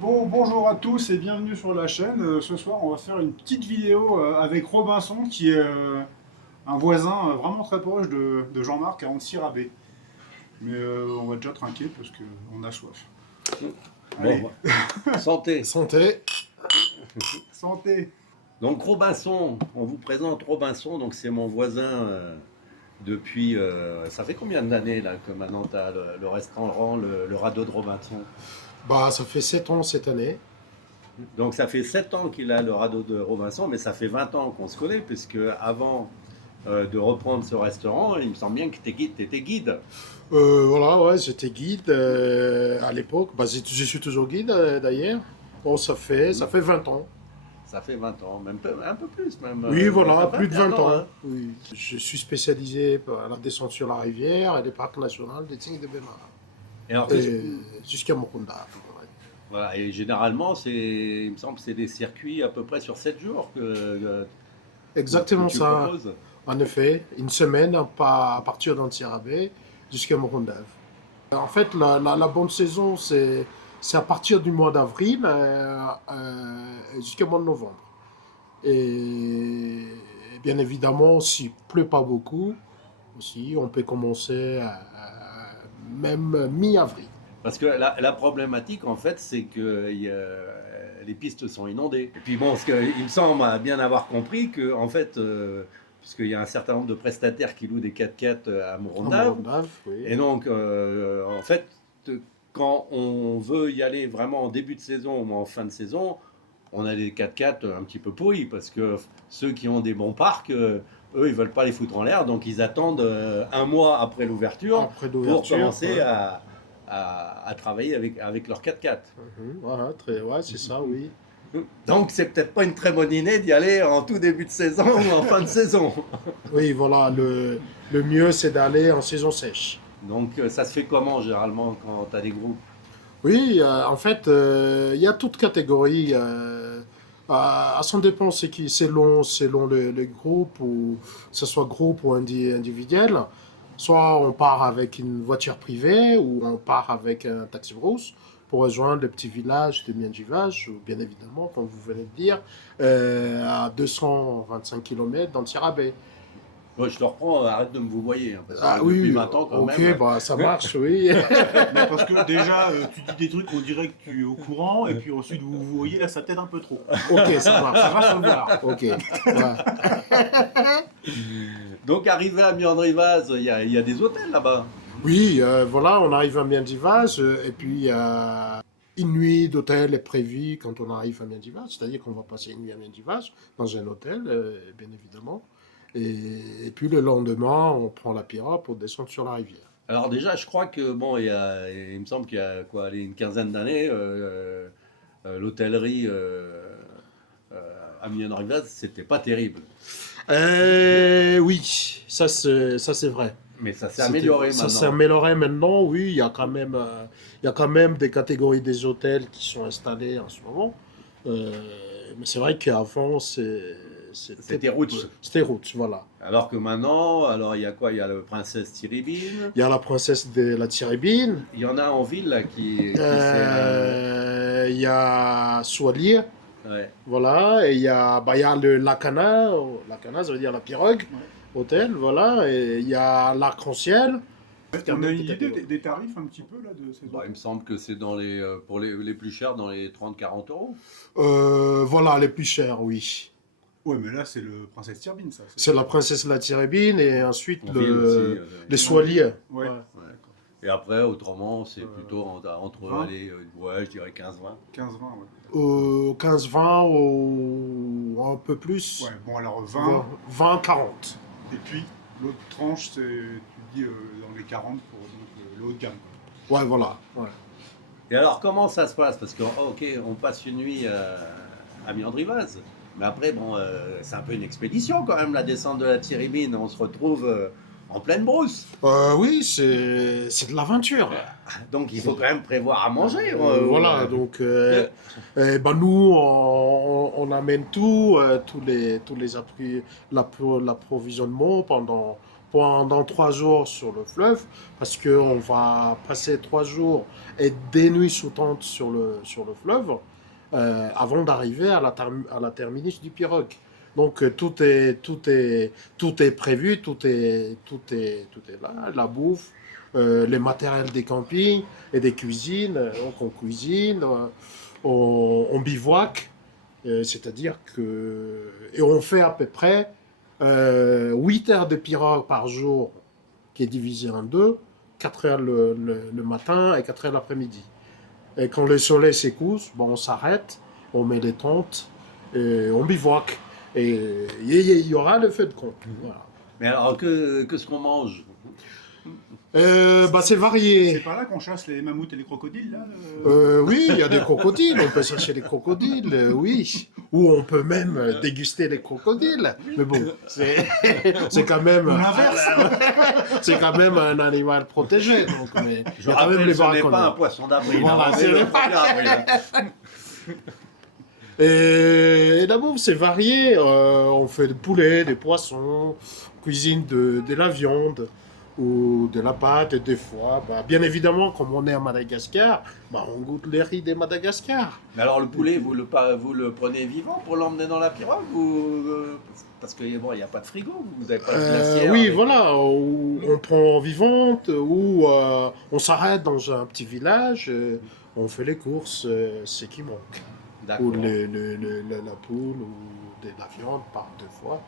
Bon, bonjour à tous et bienvenue sur la chaîne. Ce soir, on va faire une petite vidéo avec Robinson, qui est un voisin vraiment très proche de Jean-Marc à Ancy-Rabais. Mais on va déjà trinquer parce qu'on a soif. Allez, Bon, santé. Santé. santé. Donc Robinson, on vous présente Robinson, donc c'est mon voisin depuis... ça fait combien d'années là que maintenant tu as le restaurant, le radeau de Robinson? Bah, ça fait 7 ans cette année. Donc ça fait 7 ans qu'il a le radeau de Robinson, mais ça fait 20 ans qu'on se connaît, puisque avant de reprendre ce restaurant, il me semble bien que tu étais guide. Voilà, ouais, j'étais guide à l'époque. Bah, je suis toujours guide d'ailleurs. Bon, ça fait 20 ans. Ça fait 20 ans, même un peu plus même. Oui, voilà, plus de 21 20 ans. hein. Oui. Je suis spécialisé à la descente sur la rivière et les parcs nationaux des Tignes de Bémar. Et alors, Jusqu'à Mokunda. Ouais. voilà, et généralement, il me semble que c'est des circuits à peu près sur 7 jours que Exactement tu ça. proposes. En effet, une semaine à partir d'Antirabé jusqu'à Mokunda. En fait, la bonne saison, c'est à partir du mois d'avril jusqu'au mois de novembre. Et bien évidemment, s'il ne pleut pas beaucoup, aussi, on peut commencer même mi-avril. Parce que la problématique, en fait, c'est que les pistes sont inondées. Et puis bon, il me semble bien avoir compris que, en fait, puisqu'il y a un certain nombre de prestataires qui louent des 4x4 à Morondave, Oui. et donc, en fait, quand on veut y aller vraiment en début de saison ou en fin de saison, on a des 4x4 un petit peu pourris, parce que ceux qui ont des bons parcs, eux, ils veulent pas les foutre en l'air, donc ils attendent un mois après l'ouverture Après pour l'ouverture, commencer ouais. à travailler avec leur 4x4. Voilà, ouais, c'est ça, oui. Donc c'est peut-être pas une très bonne idée d'y aller en tout début de saison ou en fin de saison. Oui, voilà, le mieux, c'est d'aller en saison sèche. Donc ça se fait comment généralement quand tu as des groupes? Oui, en fait, il y a toute catégorie. À son dépend, selon le groupe, ou que ce soit groupe ou individuel. Soit on part avec une voiture privée, ou on part avec un taxi-brousse pour rejoindre le petit village de Mienjivage, ou bien évidemment, comme vous venez de dire, à 225 km dans le Tirabé. Moi je te reprends, arrête de me vous voyer, hein, parce Ah que depuis oui, 20 ans quand ok, même. bah, ça marche, oui. Mais parce que déjà, tu dis des trucs, on dirait que tu es au courant, et puis ensuite, vous voyez, là, ça t'aide un peu trop. Ok, ça marche. Ça va se voir. Ok. Ouais. Donc arrivé à Miandrivaz, il y a des hôtels là-bas. Oui, voilà, on arrive à Miendivas et puis une nuit d'hôtel est prévue quand on arrive à Miendivas, c'est-à-dire qu'on va passer une nuit à Miendivas dans un hôtel, bien évidemment. Et puis le lendemain, on prend la Pira pour descendre sur la rivière. Alors déjà, je crois que bon, il me semble qu'il y a quoi, allez, une quinzaine d'années, l'hôtellerie à Miandrivaz, c'était pas terrible. Oui, ça c'est vrai. Mais ça s'est amélioré Ça s'est maintenant. amélioré maintenant, oui, il y a quand même des catégories des hôtels qui sont installés en ce moment. Euh, mais c'est vrai qu'avant, C'était Rouch. c'était route, voilà. Alors que maintenant, alors il y a quoi? Il y a le Princesse Tiribine. Il y a la princesse de la Tiribine, Il y en a en ville là qui s'est. il y a Soilier, Ouais. voilà, et il y a le Lacana, Lacana ça veut dire la pirogue, hôtel, voilà, et il y a l'Arc-en-Ciel. On a une idée des tarifs un petit peu, là, de ces Bah, il hôtels? me semble que c'est pour les plus chers dans les 30-40 euros. Voilà, les plus chers, oui. Ouais, mais là, c'est le Princesse Turbine, ça. C'est la princesse de la Tiribine et ensuite En ville aussi. les Soiliers. Ouais. Ouais. Ouais. Et après, autrement, c'est plutôt entre, 20. allez, ouais, je dirais 15-20. 15-20, ouais. 15-20 ou un peu plus. Ouais, bon, alors 20, 20-40. et puis l'autre tranche, c'est, tu dis, dans les 40 pour donc, le haut de gamme. Ouais, voilà. Ouais. Et alors, comment ça se passe? Parce que, ok, on passe une nuit à Miandrivaz, mais après, bon, c'est un peu une expédition quand même, la descente de la Tiribine. On se retrouve en pleine brousse. Oui, c'est de l'aventure. Donc, il faut quand même prévoir à manger. Voilà, donc ben nous, on amène tout, tous les l'approvisionnement pendant 3 jours sur le fleuve, parce qu'on va passer 3 jours et des nuits sous-tentes sur le fleuve, avant d'arriver à la terminus du pirogue. Donc tout est prévu, tout est là, la bouffe, les matériels des campings et des cuisines. Donc on cuisine, on bivouac, c'est-à-dire que... Et on fait à peu près 8 heures de pirogue par jour, qui est divisé en deux, 4 heures le matin et 4 heures l'après-midi. Et quand le soleil s'écouche, bon, on s'arrête, on met les tentes, et on bivouac. Et il y aura le feu de camp. Voilà. Mais alors, ce qu'on mange? Bah, c'est varié. C'est par là qu'on chasse les mammouths et les crocodiles, là Oui, il y a des crocodiles, on peut chercher les crocodiles, oui. Ou on peut même déguster les crocodiles. Mais bon, c'est quand même... c'est quand même un animal protégé. Donc, mais Je rappelle, ce n'est pas un poisson d'avril. Voilà, c'est le Et la bouffe, c'est varié. On fait du poulet, des poissons, on cuisine de la viande ou de la pâte. Et des fois, bah, bien évidemment, comme on est à Madagascar, bah, on goûte les riz de Madagascar. Mais alors le poulet, vous le prenez vivant pour l'emmener dans la pirogue ou parce que bon, il n'y a pas de frigo, vous n'avez pas de glacière. Oui, voilà. On prend vivante ou on s'arrête dans un petit village, on fait les courses, c'est qui manque. D'accord. Ou la poule ou de la viande par 2 fois.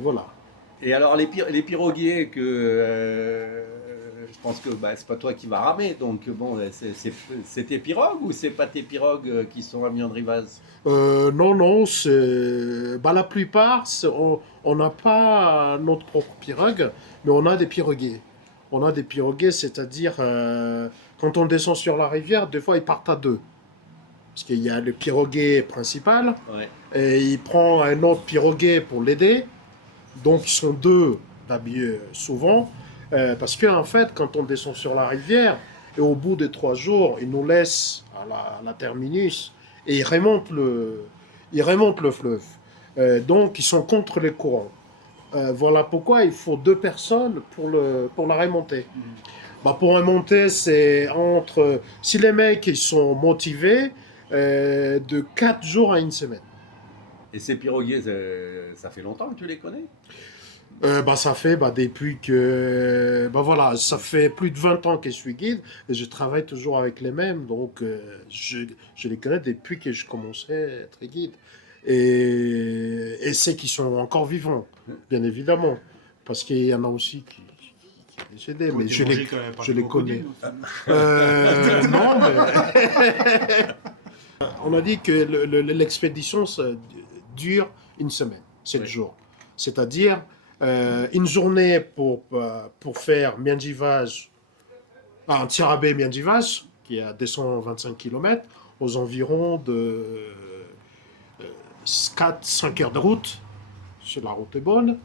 Voilà. Et alors les piroguiers je pense que bah, c'est pas toi qui vas ramer, donc bon, c'est tes pirogues ou c'est pas tes pirogues qui sont à Miandrivaz? Non, bah, la plupart, on n'a pas notre propre pirogue, mais on a des piroguiers. On a des piroguiers, c'est-à-dire, quand on descend sur la rivière, des fois, ils partent à deux. Parce qu'il y a le piroguier principal, Ouais. et il prend un autre piroguier pour l'aider. Donc, ils sont deux, souvent. Parce qu'en fait, quand on descend sur la rivière, et au bout de 3 jours, ils nous laissent à la terminus, et ils remontent le fleuve. Donc, ils sont contre les courants. Voilà pourquoi il faut 2 personnes pour la remonter. Bah, pour remonter, c'est entre... Si les mecs ils sont motivés, de 4 jours à 1 semaine. Et ces piroguiers, ça fait longtemps que tu les connais? Bah, ça fait depuis que... Bah, voilà, ça fait plus de 20 ans que je suis guide et je travaille toujours avec les mêmes. Donc, je les connais depuis que je commençais à être guide. Et c'est qu'ils sont encore vivants, bien évidemment. Parce qu'il y en a aussi qui sont décédés, mais je les connais. Non, mais... On a dit que l'expédition ça dure 1 semaine, 7 jours. C'est-à-dire une journée pour faire Miandjivas, Ntirabe Miandjivas, qui est à 225 km, aux environs de 4-5 heures de route. La route est bonne.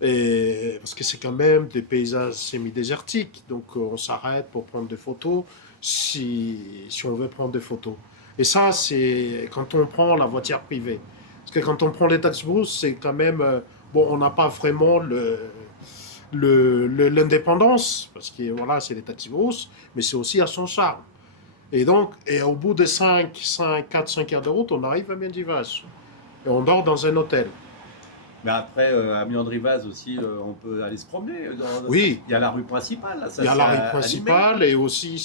Parce que c'est quand même des paysages semi-désertiques. Donc on s'arrête pour prendre des photos si on veut prendre des photos. Et ça, c'est quand on prend la voiture privée. Parce que quand on prend les taxi-brousse, c'est quand même... bon, on n'a pas vraiment l'indépendance, parce que voilà, c'est les taxi-brousse, mais c'est aussi à son charme. Et donc, au bout de 4-5 heures de route, on arrive à Miandjivas. Et on dort dans un hôtel. Mais après, à Miandrivaz aussi, on peut aller se promener. Oui. Il y a la rue principale. Là, il y a la rue principale animé. Et aussi,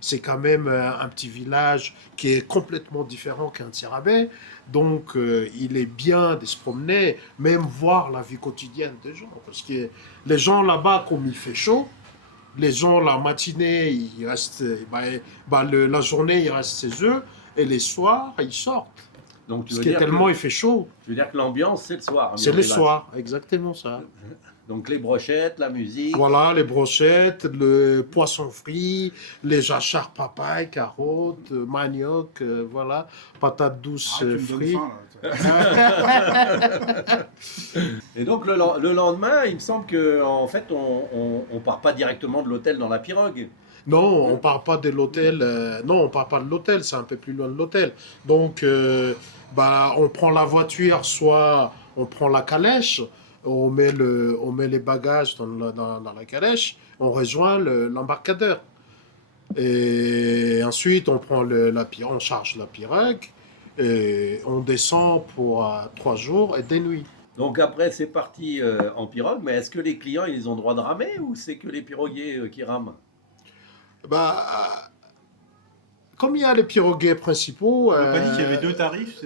c'est quand même un petit village qui est complètement différent qu'un Ntirabe. Donc, il est bien de se promener, même voir la vie quotidienne des gens. Parce que les gens là-bas, comme il fait chaud, les gens, la matinée, ils restent, la journée, ils restent chez eux. Et les soirs, ils sortent. Donc, parce que tellement il fait chaud. Tu veux dire que l'ambiance, c'est le soir. C'est le soir, exactement ça. Donc les brochettes, la musique. Voilà, les brochettes, le poisson frit, les jachères papaye, carottes, manioc, voilà, patates douces frites. Et donc le lendemain, il me semble qu'en fait, on part pas directement de l'hôtel dans la pirogue. Non, on part pas de l'hôtel. Non, on part pas de l'hôtel. C'est un peu plus loin de l'hôtel. Donc, on prend la voiture, soit on prend la calèche. on met les bagages dans la calèche, on rejoint l'embarcadère. Et ensuite, on charge la pirogue et on descend pour 3 jours et des nuits. Donc après, c'est parti en pirogue, mais est-ce que les clients, ils ont droit de ramer ou c'est que les piroguiers qui rament? Bah, comme il y a les pirogues principaux, On m'a pas dit qu'il y avait deux tarifs.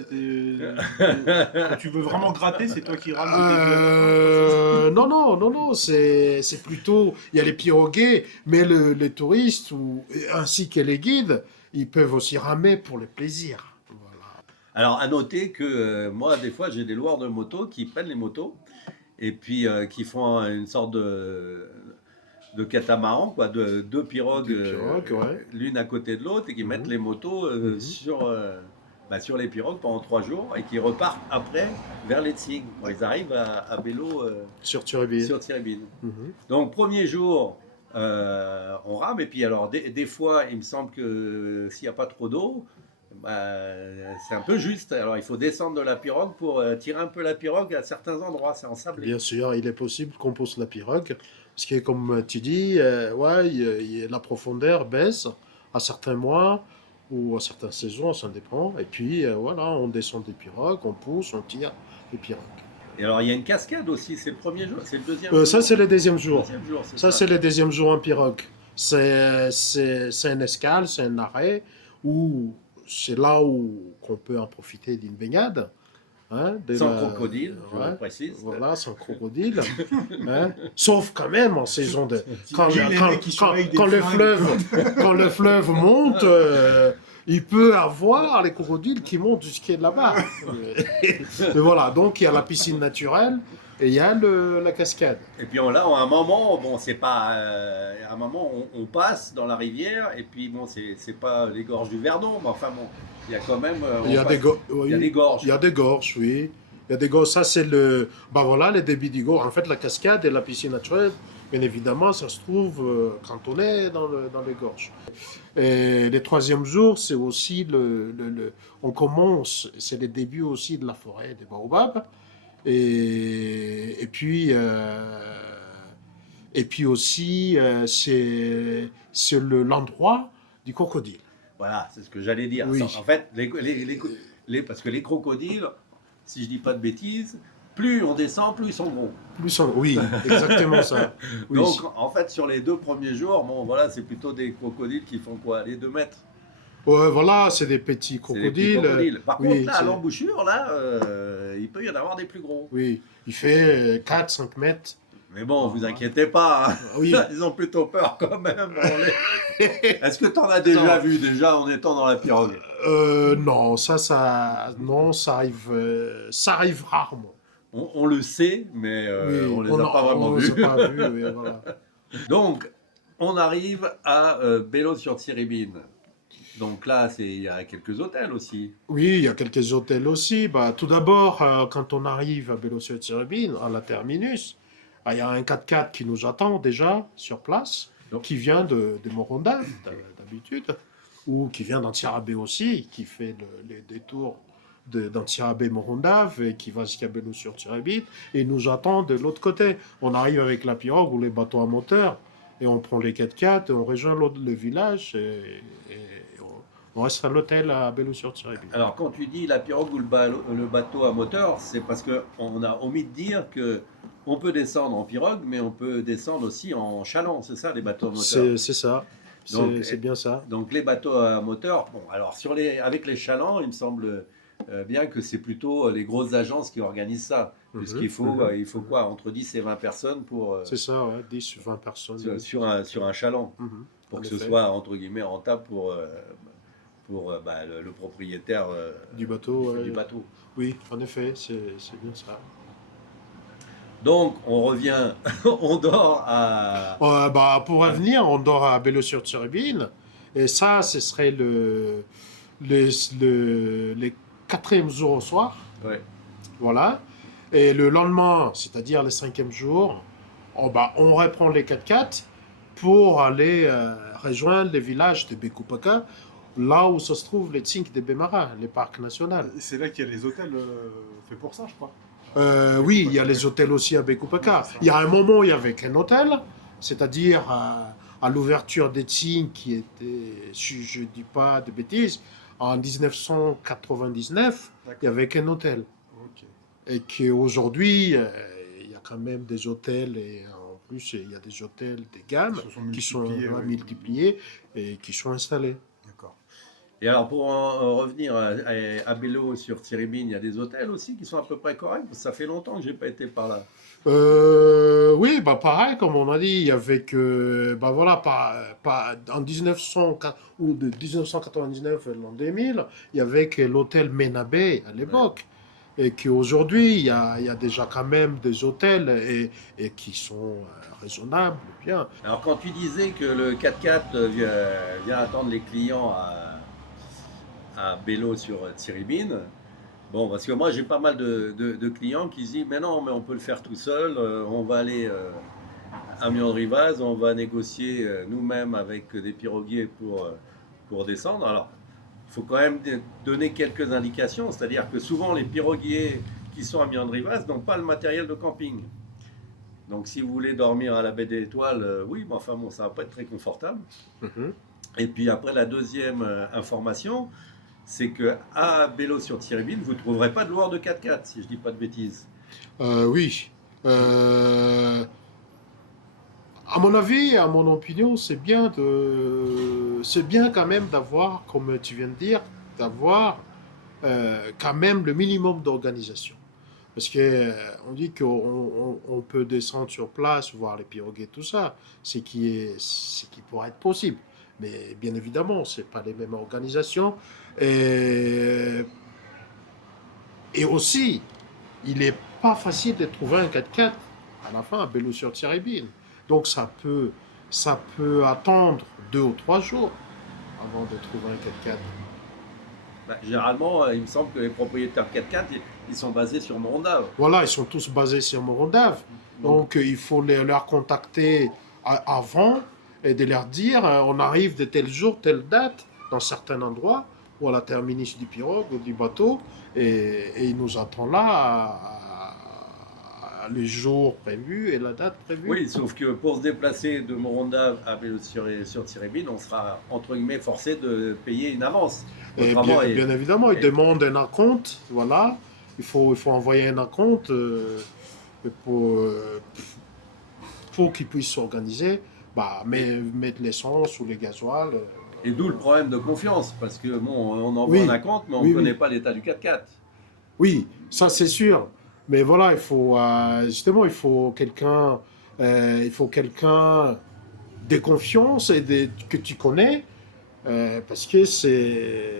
Quand tu veux vraiment gratter, c'est toi qui rames le début à la fin. non, c'est plutôt, il y a les pirogues, mais les touristes ainsi que les guides, ils peuvent aussi ramer pour le plaisir. Voilà. Alors, à noter que moi, des fois, j'ai des loueurs de motos qui prennent les motos et puis qui font une sorte de catamaran, quoi, de deux pirogues, Ouais. l'une à côté de l'autre, et qui mettent les motos sur les pirogues pendant 3 jours et qui repartent après vers Letzing. Quand ils arrivent à vélo Sur Turbine. sur Tiribine. Mhm. Donc, premier jour, on rame, et puis alors, des fois, il me semble que s'il n'y a pas trop d'eau, c'est un peu juste. Alors, il faut descendre de la pirogue pour tirer un peu la pirogue à certains endroits, c'est ensablé. Bien sûr, il est possible qu'on pose la pirogue, parce que comme tu dis, ouais, la profondeur baisse à certains mois ou à certaines saisons, ça dépend. Et puis voilà, on descend des pirogues, on pousse, on tire les pirogues. Et alors, il y a une cascade aussi, c'est le premier jour, c'est le deuxième jour. Ça, c'est le deuxième jour. Deuxième jour, c'est Ça, ça. c'est le deuxième jour en pirogue. C'est une escale, c'est un arrêt, où c'est là où qu'on peut en profiter d'une baignade. Hein, Sans crocodile, je ouais, le précise. voilà, sans crocodile. Hein. Sauf quand même en saison de... T'imagines les mecs qui surveillent des quand flingues. quand le fleuve monte, il peut avoir les crocodiles qui montent jusqu'à là-bas. Mais voilà, donc il y a la piscine naturelle et il y a la cascade. Et puis là, à un moment, bon, c'est pas. À un moment, on passe dans la rivière, et puis bon, c'est pas les gorges du Verdon, mais enfin bon, il y a quand même. Il y a il y a des gorges. Il y a des gorges, oui. Il y a des gorges. Ça, c'est le. Ben voilà, les débits du gorge. En fait, la cascade et la piscine naturelle, bien évidemment, ça se trouve quand on est dans les gorges. Et le troisième jour, c'est aussi on commence, c'est le début aussi de la forêt des baobabs. Et puis. Et puis aussi, c'est l'endroit du crocodile. Voilà, c'est ce que j'allais dire. Oui. En fait, parce que les crocodiles, si je dis pas de bêtises, plus on descend, plus ils sont gros. Oui, exactement ça. Oui. Donc, en fait, sur les 2 premiers jours, bon, voilà, c'est plutôt des crocodiles qui font quoi? Les 2 mètres. Ouais, voilà, c'est des petits C'est des petits crocodiles. crocodiles. Par Oui, contre, là, à c'est- l'embouchure, là, il peut y en avoir des plus gros. Oui, il fait 4-5 mètres. Mais bon, vous inquiétez pas, hein. Oui. Ils ont plutôt peur quand même. Est-ce que tu en as déjà vu, déjà, en étant dans la pirogue? Non, non, ça arrive rarement. On le sait, mais Oui, on les a pas vraiment les vus. a pas vus, oui, voilà. Donc, on arrive à Bélo-sur-Tiribine. Donc là, il y a quelques hôtels aussi. Oui, il y a quelques hôtels aussi. Bah, tout d'abord, quand on arrive à Belo-sur-Tirabine, à la terminus, il y a un 4x4 qui nous attend déjà sur place, Donc- qui vient de Morondave, d'habitude, ou qui vient d'Antiarabé aussi, qui fait les détours d'Antiarabé-Morondave et qui va jusqu'à Belo-sur-Tirabine, et il nous attend de l'autre côté. On arrive avec la pirogue ou les bateaux à moteur, et on prend les 4x4, et on rejoint le village, et on reste à l'hôtel à Belo-sur-Tirabine. Alors, quand tu dis la pirogue ou le bateau à moteur, c'est parce qu'on a omis de dire que on peut descendre en pirogue, mais on peut descendre aussi en chaland, c'est ça, les bateaux à moteur? C'est ça. Donc, C'est bien ça. Donc les bateaux à moteur, bon, alors avec les chalands, il me semble bien que c'est plutôt les grosses agences qui organisent ça, puisqu'il faut, il faut quoi, entre 10 et 20 personnes pour, C'est ça, ouais, 10 ou 20 personnes. sur un chaland, Mhm. pour En que ce effet. soit, entre guillemets, rentable pour le propriétaire Du bateau. du bateau. Oui, en effet, c'est bien ça. Donc on revient, on dort à... Pour revenir, on dort à Belo-sur-Tirabine. Et ça, ce serait les quatrième jour au soir. Ouais. Voilà. Et le lendemain, c'est-à-dire le cinquième jour, on reprend les 4x4 pour aller rejoindre les villages de Bekupaka, là où se trouvent les Tsink de Bemara, les parcs nationaux. C'est là qu'il y a les hôtels faits pour ça, je crois. Oui, il y a les hôtels aussi à Bekopaka. Il y a un moment, il y avait qu'un hôtel, c'est-à-dire à l'ouverture des Tsing, qui était, si je ne dis pas de bêtises, en 1999, il n'y D'accord. avait qu'un hôtel. Ok. Et qu'aujourd'hui, il y a quand même des hôtels, et en plus, il y a des hôtels de gamme Ils se sont qui sont multipliés, ouais. multipliés et qui sont installés. D'accord. Et alors, pour en revenir à Bello sur Tiribine, il y a des hôtels aussi qui sont à peu près corrects. Ça fait longtemps que je n'ai pas été par là. Oui, bah pareil, comme on a dit, il y avait que, bah voilà, en 1900 ou de 1999 à l'an 2000, il y avait que l'hôtel Menabé à Ouais. l'époque. Et qu'aujourd'hui, il y a déjà quand même des hôtels et qui sont raisonnables, bien. Alors, quand tu disais que le 4x4 vient attendre les clients à Bello sur Tiribine, bon, parce que moi j'ai pas mal de clients qui se disent mais non, mais on peut le faire tout seul, on va aller à Mion-de-Rivaz, on va négocier nous-mêmes avec des piroguiers pour descendre. Alors, il faut quand même donner quelques indications, c'est-à-dire que souvent les piroguiers qui sont à Mion-de-Rivaz n'ont pas le matériel de camping. Donc si vous voulez dormir à la baie des Étoiles, oui, mais enfin bon, ça va pas être très confortable. Mhm. Et puis après, la deuxième information, c'est que à Bello-sur-Tiribine, vous ne trouverez pas de loueur de 4x4, si je dis pas de bêtises. Oui. Euh, À mon avis, à mon opinion, c'est bien quand même d'avoir, comme tu viens de dire, d'avoir quand même le minimum d'organisation. Parce que on dit qu'on peut descendre sur place, voir les pirogues, tout ça, ce qui pourrait être possible. Mais bien évidemment, c'est pas les mêmes organisations. Et, et aussi, il n'est pas facile de trouver un 4x4 à la fin à Bello-sur-Tiribine. Donc ça peut attendre 2 ou 3 jours avant de trouver un 4x4. Bah, généralement, il me semble que les propriétaires 4x4, ils sont basés sur Morondave. Voilà, ils sont tous basés sur Morondave. Donc, Donc il faut leur contacter avant et de leur dire on arrive de tel jour, telle date dans certains endroits ou à la terminus du pirogue ou du bateau et ils nous attendent là le jour prévu et la date prévue. oui, sauf que pour se déplacer de Morondave à Bello-sur-Tiribine, on sera entre guillemets forcé de payer une avance. Et Autrement, bien évidemment, ils et- demandent un acompte, voilà. Il faut envoyer un acompte pour, euh, pour qu'ils puissent s'organiser, bah, mettre l'essence ou les gasoil. et d'où le problème de confiance, parce que bon, on envoie un Oui, acompte, mais on oui, ne connaît oui. pas l'état du 4x4. Oui, ça c'est sûr. Mais voilà, justement, il faut quelqu'un de confiance et que tu connais. Parce que c'est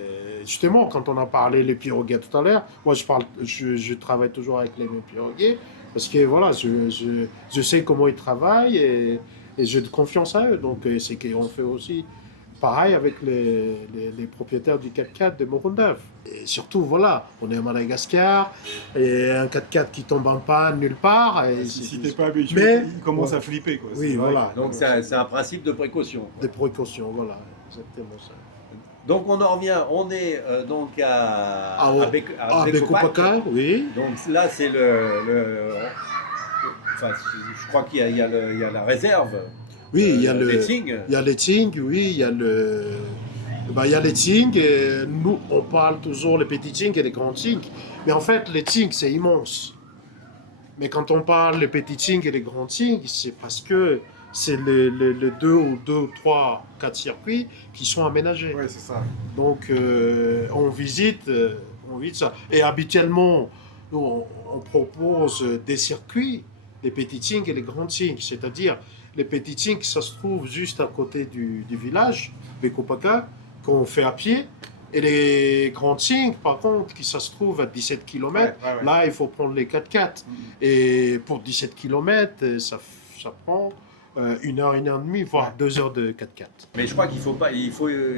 justement quand on a parlé les pirogues tout à l'heure, moi je travaille toujours avec les mêmes pirogues parce que voilà, je sais comment ils travaillent et j'ai de confiance à eux. Donc c'est qu'on fait aussi pareil avec les propriétaires du 4x4 de Morondave. Et surtout voilà, on est à Madagascar et un 4x4 qui tombe en panne nulle part. Et Si t'es pas habitué, Mais il commence ouais. à flipper, quoi. Oui, C'est vrai voilà. Donc c'est un principe de précaution, Des quoi. précautions, voilà, exactement ça. Donc on en revient, on est donc à Bécopac. Bekopaka, oui. Donc là c'est enfin, je crois il y a la réserve Oui, il y a des Tsing. il y a les Ting, oui, il y a les Ting, et nous, on parle toujours les petits Ting et les grands Ting. Mais en fait, les Ting, c'est immense. Mais quand on parle les petits Ting et les grands Ting, c'est parce que c'est les deux ou trois, quatre circuits qui sont aménagés. Ouais, c'est ça. Donc, on visite ça. Et habituellement, nous, on propose des circuits, les petits Ting et les grands Ting. C'est-à-dire, les petits Ting, ça se trouve juste à côté du village, Bekopaka, qu'on fait à pied. Et les grands Ting, par contre, qui ça se trouve à 17 km, Ouais, ouais, ouais. là, il faut prendre les 4x4. Et pour 17 km, ça prend 1 heure, 1 heure et demie, voire Ouais. 2 heures de 4x4. Mais je crois qu'il faut pas,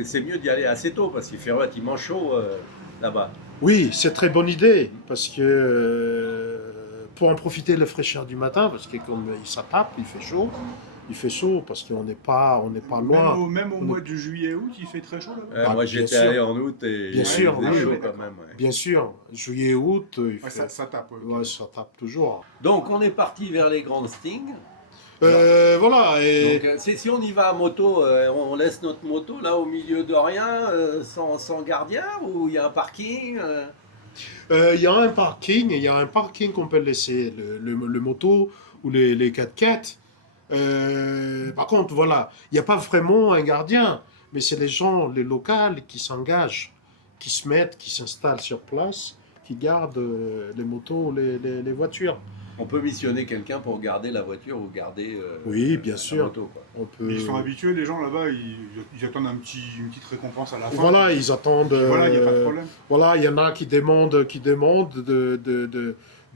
c'est mieux d'y aller assez tôt parce qu'il fait relativement chaud là-bas. Oui, c'est très bonne idée, parce que pour en profiter de la fraîcheur du matin, parce que comme ça tape, il fait chaud, il fait chaud parce qu'on n'est pas loin. Même au mois de juillet-août, il fait très chaud là-bas. Bah, Moi, bien j'étais sûr. allé en août et Bien il sûr, faisait oui, chaud oui, quand d'accord. même. Ouais. Bien sûr, juillet, août, il Ouais, fait. ça tape. Ok. Ouais, ça tape toujours. Donc, on est parti vers les grandes stings. Voilà, et Donc, si on y va à moto, on laisse notre moto là au milieu de rien, sans gardien, ou il y a un parking il y a un parking qu'on peut laisser le moto ou les 4x4. Par contre, voilà, il n'y a pas vraiment un gardien, mais c'est les gens, les locaux qui s'engagent, qui se mettent, qui s'installent sur place, qui gardent les motos, les voitures. On peut missionner quelqu'un pour garder la voiture ou garder Oui, bien la sûr. moto. Quoi. On peut... Ils sont habitués, les gens là-bas, ils attendent une petite récompense à la fin. Voilà, ils attendent. Puis voilà, il n'y a pas de problème. Voilà, il y en a qui demandent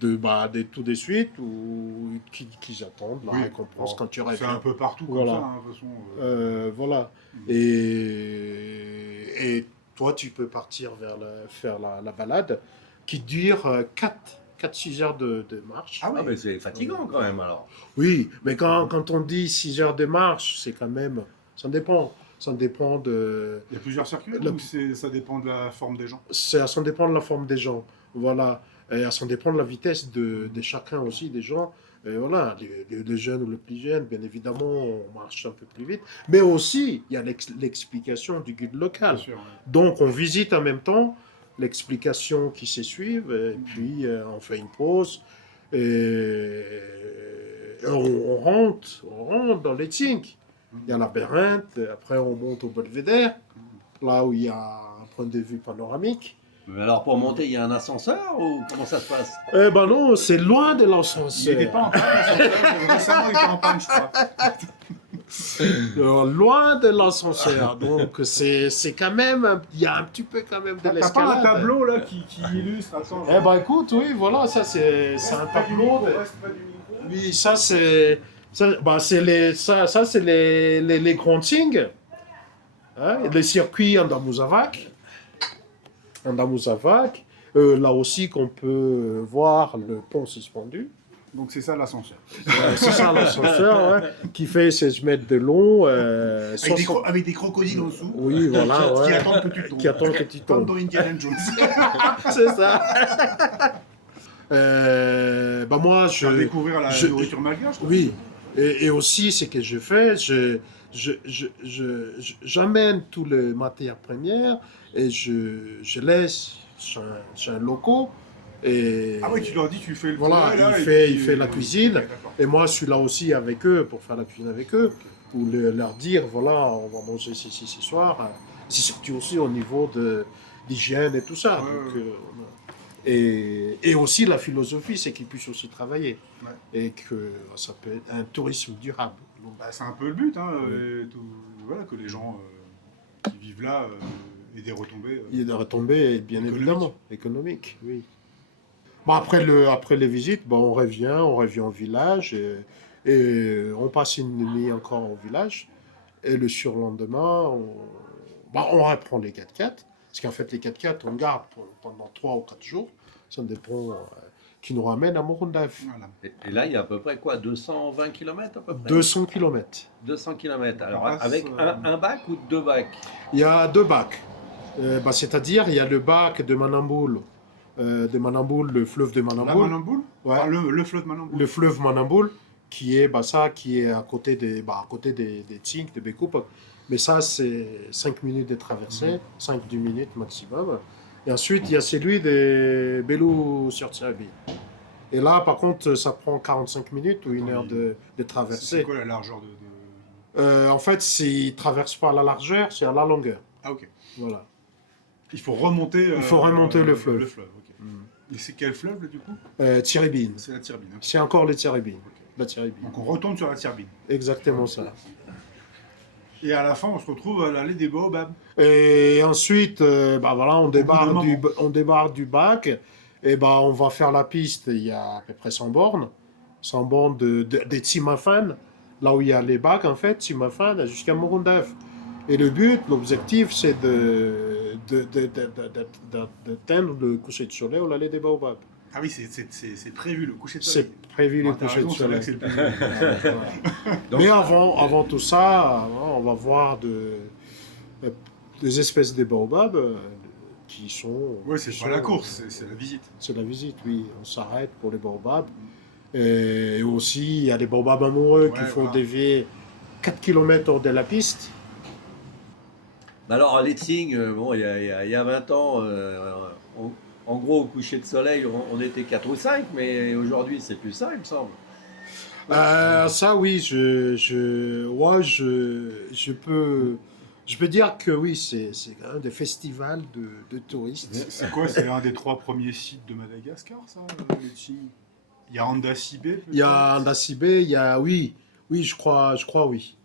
de tout de suite ou qui attendent la Oui. récompense Bon, quand tu C'est reviens. un peu partout comme Voilà. ça, hein, de toute façon. Voilà. Et toi, tu peux partir faire la balade qui dure 4-6 heures de marche. Ah Ah, mais c'est fatigant quand même alors. Oui, mais quand on dit 6 heures de marche, c'est quand même. Ça dépend. Ça dépend de. Il y a plusieurs circuits, Le- donc ça dépend de la forme des gens. Ça dépend de la forme des gens. Voilà. Et ça dépend de la vitesse de chacun aussi, des gens. Et voilà, les jeunes ou les plus jeunes, bien évidemment, on marche un peu plus vite. Mais aussi, il y a l'explication du guide local. Bien sûr. Ouais. Donc, on visite en même temps l'explication qui se suivent, et puis on fait une pause, et on rentre dans les Zinc. Il y a la Berente, après on monte au Belvédère, là où il y a un point de vue panoramique. Mais alors pour monter, il y a un ascenseur ou comment ça se passe Eh ben non, c'est loin de Il l'ascenseur. n'était pas en panne, récemment il était en panne, je crois. Loin de l'ascenseur. Donc c'est quand même, il y a un petit peu quand même de T'as pas l'escalade. un tableau là qui illustre, attends. Eh ben écoute, oui, voilà, ça c'est un tableau. Reste près du micro. Oui, ça c'est les grands signes. Hein, le circuit Andamuzavac. Là aussi qu'on peut voir le pont suspendu. Donc c'est ça l'ascenseur. C'est ça l'ascenseur, ouais, qui fait 16 mètres de long. Avec des crocodiles en dessous. Oui, voilà, Qui ouais. attendent que tu tombes. Qui attendent que tu Comme tombes. dans Indiana Jones. C'est ça. Moi, Faire découvrir la je- nourriture malgache. quoi. Oui, et aussi, ce que je fais, j'amène toutes les matières premières et je laisse chez un loco. Et, Ah oui, tu leur dis, tu fais le Voilà, poulet, là, il fait la cuisine. Ok, d'accord. et moi, je suis là aussi avec eux pour faire la cuisine avec eux, pour leur dire, voilà, on va manger ceci ce soir. C'est surtout aussi au niveau d'hygiène et tout ça. Ouais, Donc, ouais. et aussi la philosophie, c'est qu'ils puissent aussi travailler. Ouais. Et que ça peut être un tourisme durable. Donc, Bah, c'est un peu le but, hein, voilà, que les gens qui vivent là aient des retombées. il y a des retombées, bien Économique. évidemment, économiques, oui. Bon, après les visites, on revient au village et on passe une nuit encore au village. Et le surlendemain, on reprend les 4x4. Parce qu'en fait, les 4x4, on garde pendant 3 ou 4 jours. Ça dépend qui nous ramène à Morondave. Voilà. Et là, il y a à peu près quoi 220 km à peu près 200 km. 200 km. Alors passe, avec un bac ou deux bacs Il y a 2 bacs. C'est-à-dire, il y a le bac de Manamboul, le fleuve de La Manamboul. Manamboul Ouais. Ah, le fleuve Manamboul. Le fleuve Manamboul, qui est à côté des Tsing, de Bekoup. Mais ça, c'est 5 minutes de traversée, 5-10 minutes maximum. Et ensuite, il y a celui de Belou sur Tirabi. Et là, par contre, ça prend 45 minutes ou une heure de C'est traversée. quoi la largeur En fait, il ne traverse pas à la largeur, c'est à la longueur. Ah, ok. Voilà. Il faut remonter, Il faut remonter le fleuve. Ok. Et c'est quel fleuve, là, du coup Tiribine. C'est la Tirbine. hein. C'est encore les Tiribines. La Tiribine. Donc on retombe sur la Tirbine. Exactement ça. Et à la fin, on se retrouve à l'allée des Baobabs. Et ensuite, voilà, on débarque moment. du bac, et on va faire la piste. Il y a à peu près 100 bornes des Timafan, là où il y a les bacs, en fait, Timafan, jusqu'à Morondave. Et l'objectif, c'est d'atteindre le coucher de soleil au l'allée des Baobabs. Ah oui, c'est prévu le coucher de C'est soleil. prévu les Ah, t'as couchers de raison, c'est vrai soleil. que c'est le plus joli. Donc, Mais avant tout ça, on va voir des espèces de baobabs qui sont. Ouais, c'est qui pas la sont- course, c'est la visite. C'est la visite, oui. On s'arrête pour les baobabs. Et aussi, il y a les baobabs amoureux qui Ouais, font voilà. dévier 4 km hors de la piste. alors, à Letzing, bon, il y a 20 ans, en gros, au coucher de soleil, on était 4 ou 5, mais aujourd'hui, c'est plus ça, il me semble. Ça, oui, ouais, je peux dire que oui, c'est quand même des festivals de touristes. C'est quoi? C'est un des 3 premiers sites de Madagascar, ça, les Tching? Il y a Andasibé, peut-être? Il y a Andasibé, il y a, oui, je crois, oui.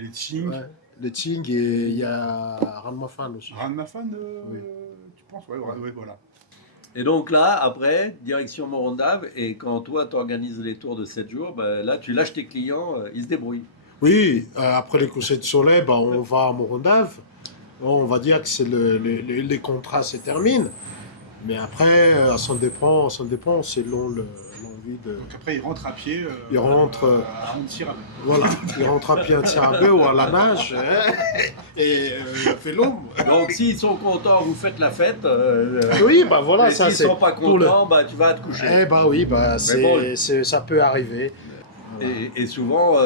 Les Tching. Ouais, les Ting et il y a Ranmafan aussi. Ranmafan, Oui. tu penses? Ouais, voilà. Et donc là, après, direction Morondave, et quand toi, tu organises les tours de 7 jours, ben, là, tu lâches tes clients, ils se débrouillent. Oui, après les couchers de soleil, bah, on va à Morondave. Bon, on va dire que c'est les contrats se terminent. Mais après, ça dépend selon l'envie de. Donc après, il rentre à pied Il rentre, à Montsirabé. Voilà, il rentre à pied à Tirabé ou à la nage et il fait l'eau. Donc, s'ils sont contents, vous faites la fête. Oui, bah voilà, et ça s'ils c'est. sont pas pour le- contents, bah, tu vas te coucher. Eh bah oui, bah bon. ça peut arriver. Et souvent,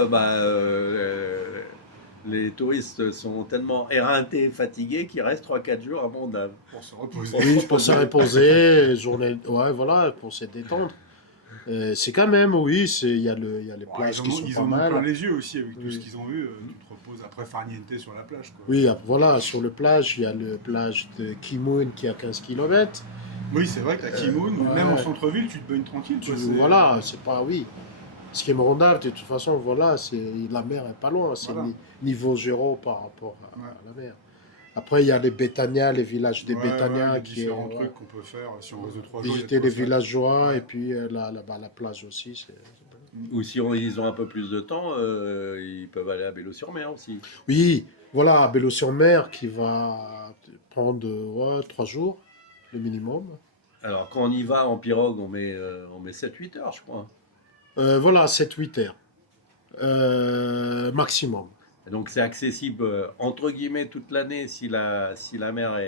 les touristes sont tellement éreintés, fatigués, qu'ils restent 3-4 jours à Morondave. Pour se reposer. Oui, pour se reposer, journée, ouais, voilà, pour se détendre. C'est quand même, oui, il y a les Bon, plages qui sont ils pas en ont plein mal. les yeux aussi avec tout Oui. ce qu'ils ont vu. Tu te reposes après farniente sur la plage. Quoi. Oui, voilà, sur le plage, il y a le plage de Kimoun qui a 15 km. Oui, c'est vrai que la Kimoun, ouais. même en centre-ville, tu te baignes tranquille. Quoi, Voilà, c'est pas, oui. Ce qui est Morondave, de toute façon, voilà, la mer est pas loin, c'est Voilà. niveau zéro par rapport à Ouais. la mer. Après, il y a les Bétania, les villages des Ouais, Bétania, les qui différents est, trucs qu'on peut faire si on reste de 3 jours. visiter il y a de les quoi faire. villageois Ouais. et puis la plage aussi. Ou si ils ont un peu plus de temps, ils peuvent aller à Bélo-sur-Mer aussi. Oui, voilà, Bélo-sur-Mer qui va prendre 3 jours, le minimum. Alors, quand on y va en pirogue, on met 7-8 heures, je crois. Voilà, 7-8 heures. Maximum. Et donc, c'est accessible, entre guillemets, toute l'année si la mer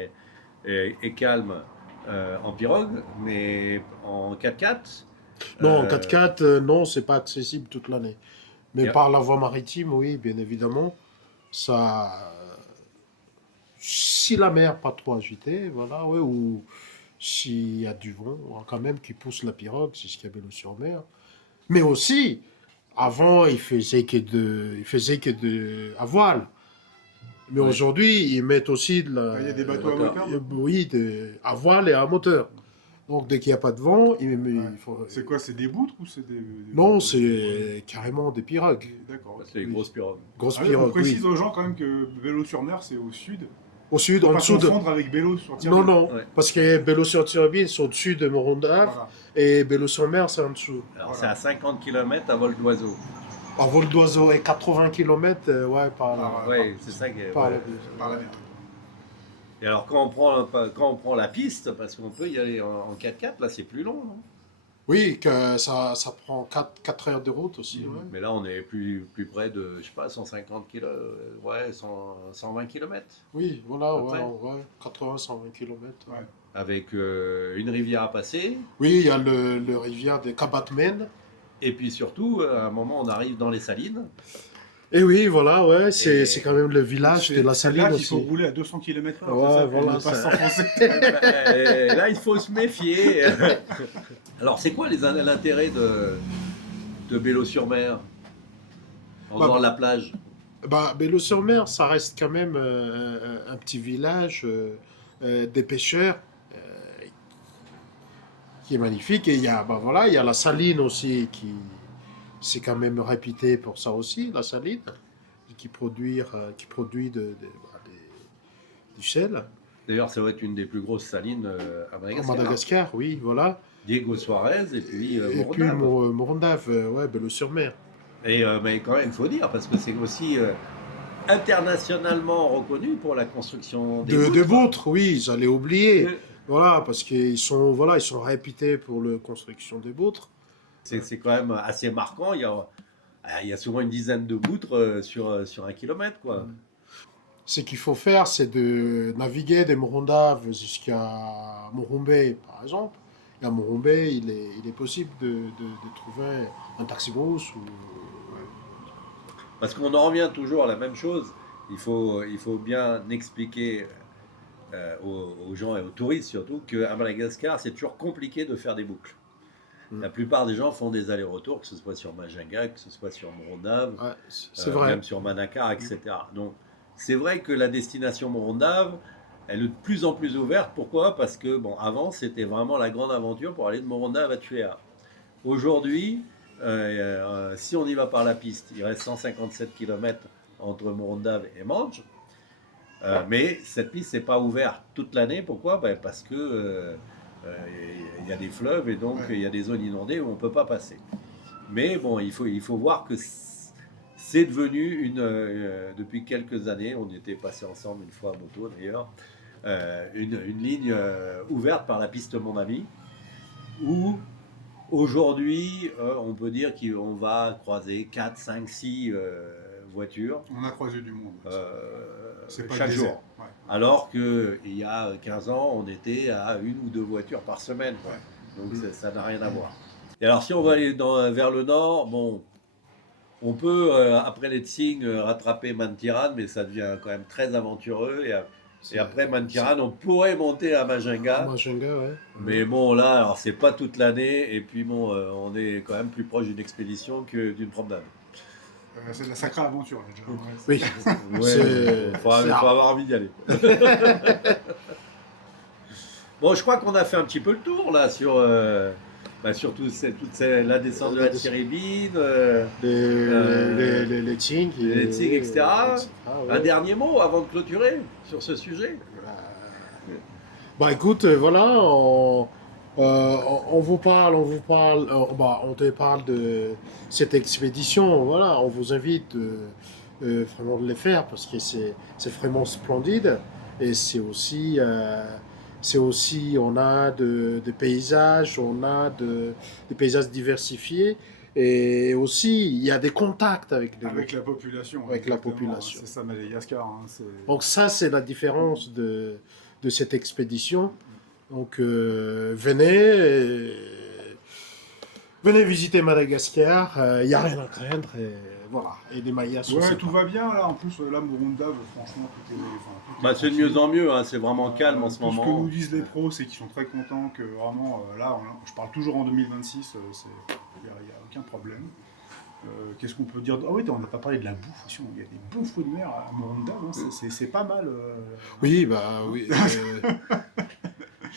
est calme en pirogue, mais en 4x4. Non, en 4x4, non, c'est pas accessible toute l'année. Mais Bien. par la voie maritime, oui, bien évidemment. Ça, si la mer pas trop agitée, voilà, ouais, ou s'il y a du vent, quand même, qui pousse la pirogue, c'est ce qu'il y a Bélo-sur-Mer. Mais aussi, avant, il faisait que à voile. Mais Ouais. aujourd'hui, ils mettent aussi de la. Il y a des bateaux à moteur. moteur. Oui, à voile et à moteur. Donc dès qu'il n'y a pas de vent, il faut. C'est quoi? C'est des boutres ou c'est des Non, bateaux c'est carrément des pirogues. D'accord. C'est les grosses pirogues. Grosses Ah oui, on pirogues, précise oui. aux gens quand même que Bélo-sur-Mer, c'est au sud. Au sud, Faut en pas dessous de. confondre avec Bélo sur Non, Tirabé. non, Ouais. parce que Bélo-sur-Tirabine, c'est au-dessus de Morondave Voilà. et Bélo-sur-Mer, c'est en dessous. Alors, Voilà. c'est à 50 km à vol d'oiseau. À vol d'oiseau et 80 km, ouais, par là. Ah, Oui, c'est ça qui est. Par ouais. la- Par la mer. Et alors, quand on prend la piste, parce qu'on peut y aller en 4x4, là, c'est plus long, non? Oui, que ça prend 4 heures de route aussi. Ouais. Mais là, on est plus près de, je sais pas, 150 km, ouais, 120 km. Oui, voilà, À peu près. ouais, 80, 120 km. Ouais. Avec une rivière à passer. Oui, il y a le rivière des Kabatmen. Et puis surtout, à un moment, on arrive dans les salines. Et oui, voilà, ouais, Et- c'est quand même le village de la C'est Saline là qu'il aussi. faut rouler à 200 km/h. Ouais, c'est ça, pour voilà, ne pas ça- s'enfoncer. Et là, il faut se méfier. Alors, c'est quoi l'intérêt de Bélo-sur-Mer en Bah, dehors de la plage? Bah, Bélo-sur-Mer, ça reste quand même un petit village des pêcheurs qui est magnifique. Et il y a, bah, voilà, il y a la Saline aussi qui c'est quand même réputé pour ça aussi, la Saline, qui produit du sel. D'ailleurs, ça va être une des plus grosses salines à En Madagascar. Madagascar, oui, voilà. Diego Suarez et puis Et puis Morondave. Morondave, ouais, Bélo-sur-Mer. Mais quand même, il faut dire, parce que c'est aussi internationalement reconnu pour la construction des De poutres. vôtres, oui, j'allais oublier. Voilà, parce qu'ils sont, voilà, ils sont réputés pour la construction des poutres. C'est quand même assez marquant. Il y a souvent une dizaine de poutres sur 1 kilomètre, quoi. Ce qu'il faut faire, c'est de naviguer des Morondave jusqu'à Morumbe, par exemple. Et à Morumbe, il est possible de trouver un taxi-brousse ou... Parce qu'on en revient toujours à la même chose. Il faut bien expliquer aux gens et aux touristes surtout qu'à Madagascar, c'est toujours compliqué de faire des boucles. La plupart des gens font des allers-retours, que ce soit sur Majinga, que ce soit sur Morondave, Ouais, c'est vrai. même sur Manakar, etc. Donc, c'est vrai que la destination Morondave, elle est de plus en plus ouverte. Pourquoi? Parce que, bon, avant, c'était vraiment la grande aventure pour aller de Morondave à Tuea. Aujourd'hui, si on y va par la piste, il reste 157 km entre Morondave et Manche. Mais cette piste n'est pas ouverte toute l'année. Pourquoi? Ben parce que il y a des fleuves et donc il y a des zones inondées où on ne peut pas passer. Mais bon, il faut voir que c'est devenu depuis quelques années, on était passé ensemble une fois à moto d'ailleurs, une ligne ouverte par la piste Mon Ami, où aujourd'hui on peut dire qu'on va croiser 4, 5, 6 voitures. On a croisé du monde. C'est pas chaque le jour. désert. Ouais. Alors qu'il y a 15 ans, on était à 1 ou 2 voitures par semaine. Quoi. Donc ça n'a rien à voir. Et alors si on va aller vers le nord, bon, on peut, après les Tsing, rattraper Mantiran, mais ça devient quand même très aventureux. Et après Mantiran, on pourrait monter à Majinga. Majinga, ouais. Mais bon, là, alors c'est pas toute l'année. Et puis bon, on est quand même plus proche d'une expédition que d'une promenade. C'est de la sacrée aventure, là, déjà. Oui. Ouais, faut avoir envie d'y aller. Bon, je crois qu'on a fait un petit peu le tour là sur la descente de la Tiribine, les Tsing, les Tsing, etc. Ouais. Un dernier mot avant de clôturer sur ce sujet? Bah écoute, voilà, on vous parle, on te parle de cette expédition, voilà, on vous invite vraiment de les faire parce que c'est vraiment splendide et c'est aussi, on a des paysages, on a des paysages diversifiés et aussi il y a des contacts avec la population. Avec la population. C'est ça Madagascar. Hein, donc ça c'est la différence de cette expédition. Donc venez visiter Madagascar, il n'y a rien à craindre et voilà. Et les Mayas sont ouais, tout va bien là. En plus là, Morondave, franchement, tout est c'est de mieux en mieux. Hein, c'est vraiment calme en ce moment. Ce que nous disent les pros, c'est qu'ils sont très contents que vraiment là, je parle toujours en 2026, il n'y a aucun problème. Qu'est-ce qu'on peut dire? Ah oui, on n'a pas parlé de la bouffe aussi. Il y a des bons fruits de mer à Morondave, hein, c'est pas mal. Oui, bah oui.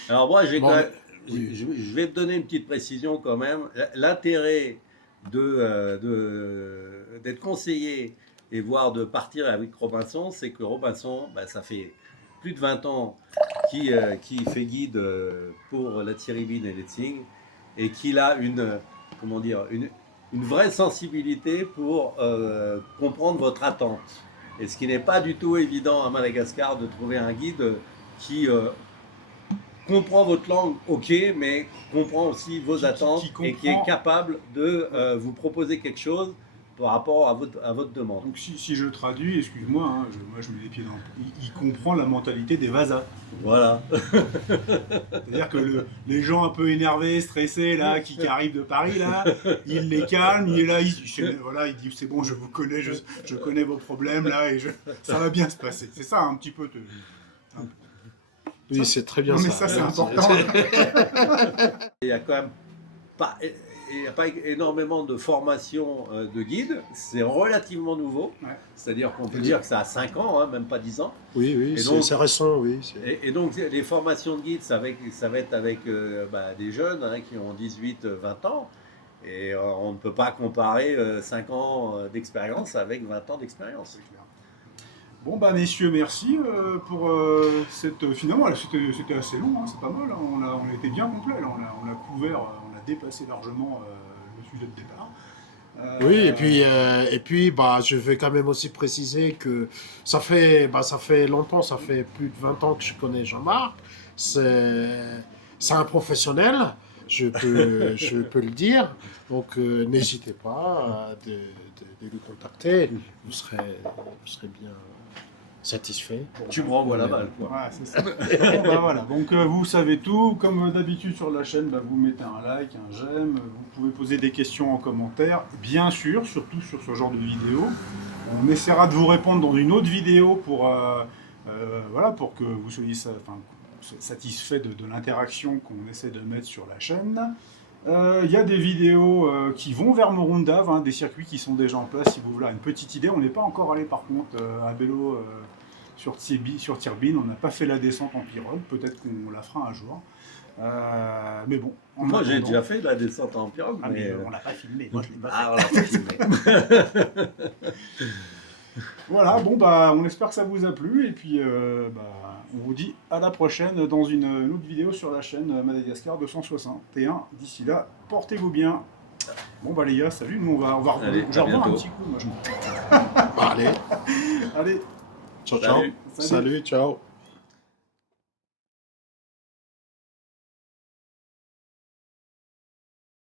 Alors moi, oui. je vais te donner une petite précision quand même. L'intérêt d'être conseillé et voire de partir avec Robinson, c'est que Robinson, ça fait plus de 20 ans qu'il fait guide pour la Tiribine et les Tsing et qu'il a une vraie sensibilité pour comprendre votre attente. Et ce qui n'est pas du tout évident à Madagascar de trouver un guide qui comprend votre langue, ok, mais comprend aussi vos attentes et qui est capable de vous proposer quelque chose par rapport à votre demande. Donc si je traduis, excuse-moi, hein, moi je mets les pieds dans il comprend la mentalité des Vasas. Voilà. C'est-à-dire que les gens un peu énervés, stressés, là, qui arrivent de Paris, là, il les calme, il est là, il dit c'est bon, je vous connais, je connais vos problèmes, là, et ça va bien se passer. C'est ça un petit peu. Oui, c'est très bien. Non, mais ça c'est important. Il y a quand même pas énormément de formation de guide, c'est relativement nouveau, c'est-à-dire qu'on peut dire que ça a 5 ans, hein, même pas 10 ans. Oui, c'est récent, oui. Et donc les formations de guide, ça va être avec des jeunes hein, qui ont 18, 20 ans, et on ne peut pas comparer 5 ans d'expérience avec 20 ans d'expérience. Bon messieurs, merci pour cette... Finalement, c'était assez long, hein, c'est pas mal, hein, on a été bien complet, là, on a couvert, on a dépassé largement le sujet de départ. Oui, et puis je vais quand même aussi préciser que ça fait longtemps, ça fait plus de 20 ans que je connais Jean-Marc, c'est un professionnel, je peux le dire. Donc n'hésitez pas de lui contacter. Vous serez bien satisfait. Tu me renvoies la balle, quoi. Ouais, c'est ça. Bon, bah, voilà. Donc vous savez tout. Comme d'habitude sur la chaîne, bah, vous mettez un like, un j'aime. Vous pouvez poser des questions en commentaire. Bien sûr, surtout sur ce genre de vidéo. On essaiera de vous répondre dans une autre vidéo voilà, pour que vous soyez satisfait de l'interaction qu'on essaie de mettre sur la chaîne. Il y a des vidéos qui vont vers Morundave, hein, des circuits qui sont déjà en place, si vous voulez une petite idée. On n'est pas encore allé par contre à vélo sur Tirbine, on n'a pas fait la descente en pirogue, peut-être qu'on la fera un jour. Mais bon. Moi j'ai déjà fait la descente en pirogue, mais on l'a pas filmé. Moi, je l'ai pas fait. Ah, on l'a pas filmé. Voilà, bon bah on espère que ça vous a plu et puis on vous dit à la prochaine dans une autre vidéo sur la chaîne Madagascar 261. D'ici là, portez-vous bien. Bon bah les gars, salut, nous on va Allez, je vais à revoir un bientôt. petit coup moi je... Allez, Allez, ciao, ciao. Salut. Salut, ciao.